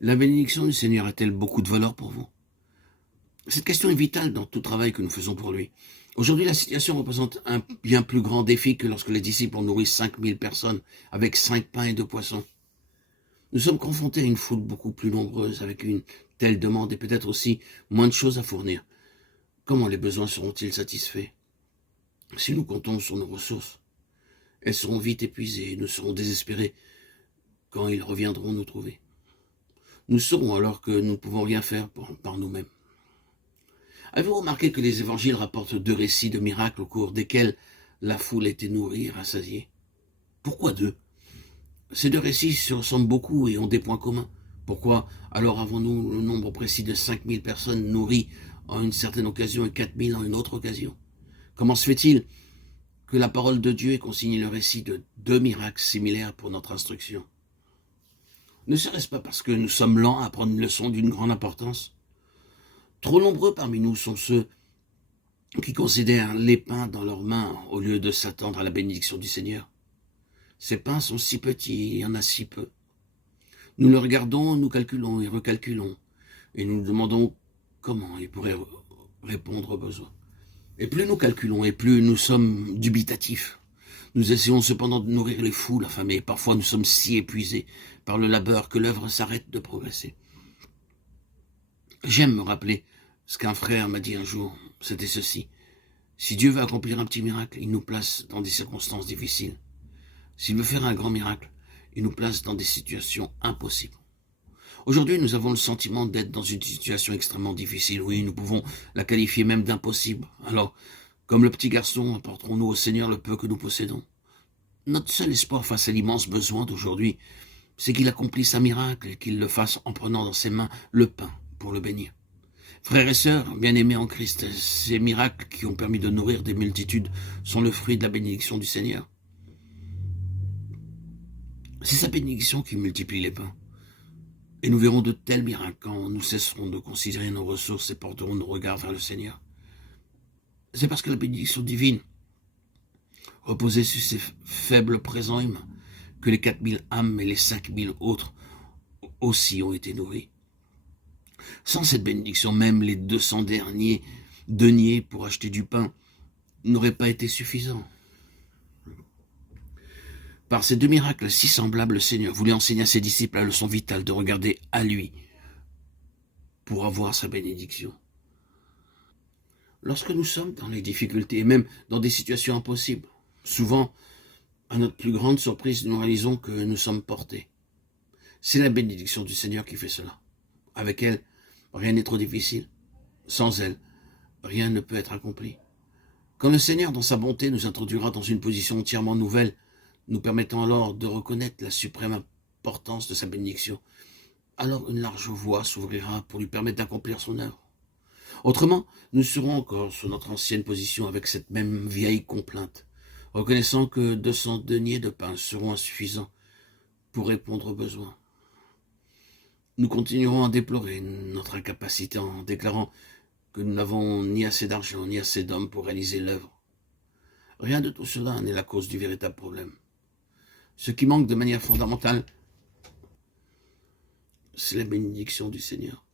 La bénédiction du Seigneur a-t-elle beaucoup de valeur pour vous? Cette question est vitale dans tout travail que nous faisons pour lui. Aujourd'hui, la situation représente un bien plus grand défi que lorsque les disciples ont nourri 5000 personnes avec 5 pains et 2 poissons. Nous sommes confrontés à une foule beaucoup plus nombreuse avec une telle demande et peut-être aussi moins de choses à fournir. Comment les besoins seront-ils satisfaits? Si nous comptons sur nos ressources, elles seront vite épuisées et nous serons désespérés quand ils reviendront nous trouver. Nous saurons alors que nous ne pouvons rien faire par nous-mêmes. Avez-vous remarqué que les évangiles rapportent 2 récits de miracles au cours desquels la foule était nourrie et rassasiée? Pourquoi 2? Ces 2 récits se ressemblent beaucoup et ont des points communs. Pourquoi alors avons-nous le nombre précis de 5000 personnes nourries en une certaine occasion et 4000 en une autre occasion? Comment se fait-il que la parole de Dieu ait consigné le récit de 2 miracles similaires pour notre instruction? Ne serait-ce pas parce que nous sommes lents à apprendre une leçon d'une grande importance? Trop nombreux parmi nous sont ceux qui considèrent les pains dans leurs mains au lieu de s'attendre à la bénédiction du Seigneur. Ces pains sont si petits, il y en a si peu. Nous le regardons, nous calculons et recalculons, et nous nous demandons comment il pourrait répondre aux besoins. Et plus nous calculons, et plus nous sommes dubitatifs. Nous essayons cependant de nourrir les foules affamées. Parfois nous sommes si épuisés par le labeur que l'œuvre s'arrête de progresser. J'aime me rappeler ce qu'un frère m'a dit un jour, c'était ceci. Si Dieu veut accomplir un petit miracle, il nous place dans des circonstances difficiles. S'il veut faire un grand miracle, il nous place dans des situations impossibles. Aujourd'hui, nous avons le sentiment d'être dans une situation extrêmement difficile. Oui, nous pouvons la qualifier même d'impossible. Alors, comme le petit garçon, apporterons-nous au Seigneur le peu que nous possédons? Notre seul espoir face à l'immense besoin d'aujourd'hui, c'est qu'il accomplisse un miracle et qu'il le fasse en prenant dans ses mains le pain pour le bénir. Frères et sœurs, bien-aimés en Christ, ces miracles qui ont permis de nourrir des multitudes sont le fruit de la bénédiction du Seigneur. C'est sa bénédiction qui multiplie les pains. Et nous verrons de tels miracles quand nous cesserons de considérer nos ressources et porterons nos regards vers le Seigneur. C'est parce que la bénédiction divine reposait sur ces faibles présents humains que les 4000 âmes et les 5000 autres aussi ont été nourris. Sans cette bénédiction, même les 200 derniers deniers pour acheter du pain n'auraient pas été suffisants. Par ces 2 miracles si semblables, le Seigneur voulait enseigner à ses disciples la leçon vitale de regarder à lui pour avoir sa bénédiction. Lorsque nous sommes dans les difficultés et même dans des situations impossibles, souvent, à notre plus grande surprise, nous réalisons que nous sommes portés. C'est la bénédiction du Seigneur qui fait cela. Avec elle, rien n'est trop difficile. Sans elle, rien ne peut être accompli. Quand le Seigneur, dans sa bonté, nous introduira dans une position entièrement nouvelle, nous permettant alors de reconnaître la suprême importance de sa bénédiction, alors une large voie s'ouvrira pour lui permettre d'accomplir son œuvre. Autrement, nous serons encore sur notre ancienne position avec cette même vieille complainte, reconnaissant que 200 deniers de pain seront insuffisants pour répondre aux besoins. Nous continuerons à déplorer notre incapacité en déclarant que nous n'avons ni assez d'argent ni assez d'hommes pour réaliser l'œuvre. Rien de tout cela n'est la cause du véritable problème. Ce qui manque de manière fondamentale, c'est la bénédiction du Seigneur.